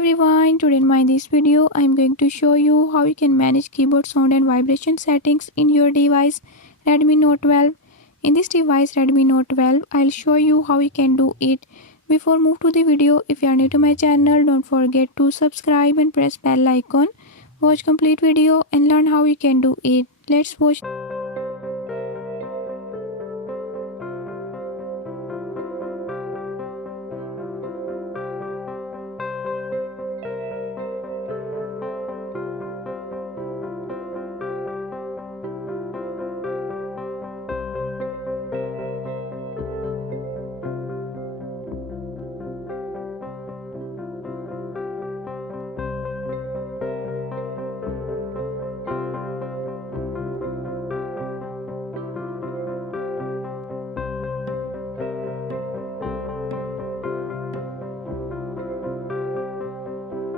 Everyone, today in this video I am going to show you how you can manage keyboard sound and vibration settings in your device Redmi Note 12. In this device Redmi Note 12, I'll show you how you can do it. Before move to the video, if you are new to my channel, don't forget to subscribe and press bell icon. Watch complete video and learn how you can do it. Let's watch.